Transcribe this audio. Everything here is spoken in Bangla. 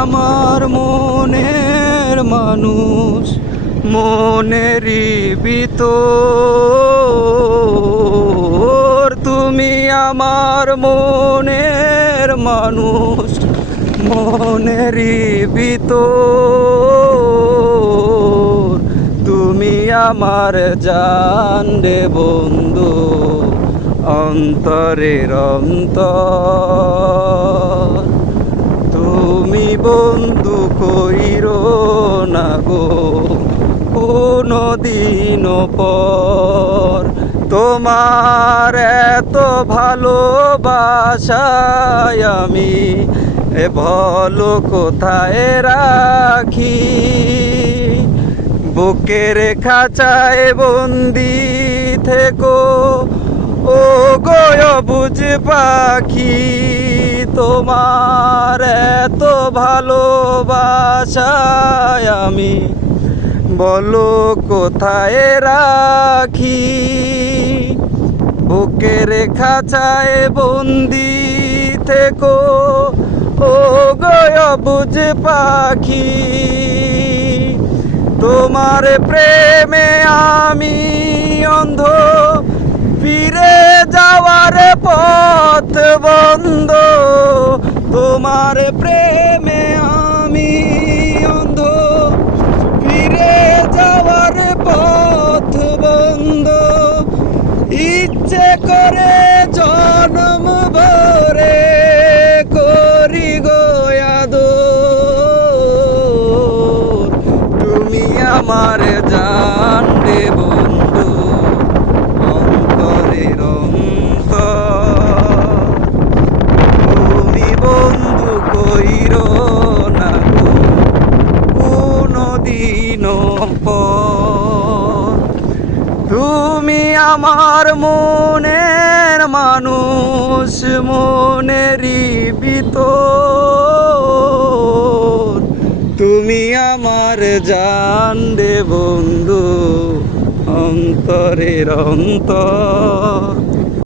আমার মনের মানুষ, মনেরই ভিতর। তুমি আমার মনের মানুষ, মনেরই ভিতর। তুমি আমার জান রে বন্ধু, অন্তরের অন্তর। তুমি বন্ধু কইরো না গো কোনো দিন পর। তোমার এত ভালোবাসায় আমি ভালো কোথায় রাখি। বুকের খাঁচায় বন্দি থেকো ও বুঝ পাখি। তোমার এত ভালোবাসায় আমি বলো কোথায় রাখি। বুকের খাঁচায় বন্দি থেকো ও বুঝ পাখি। তোমার প্রেমে আমি অন্ধ, ফিরে যাওয়ার পথ বন্ধ। তোমার প্রেমে আমি অন্ধ, ফিরে যাওয়ার পথ বন্ধ। ইচ্ছে করে জনম ভরে করি গো আদর। তুমি আমার জান রে বন্ধু, অন্তরের অন্তর। তুমি বন্ধু কইরো না গো কোনো দিন পর। তুমি আমার মনের মানুষ, মনেরই ভিতর। তুমি আমার জান রে বন্ধু, অন্তরের অন্তর।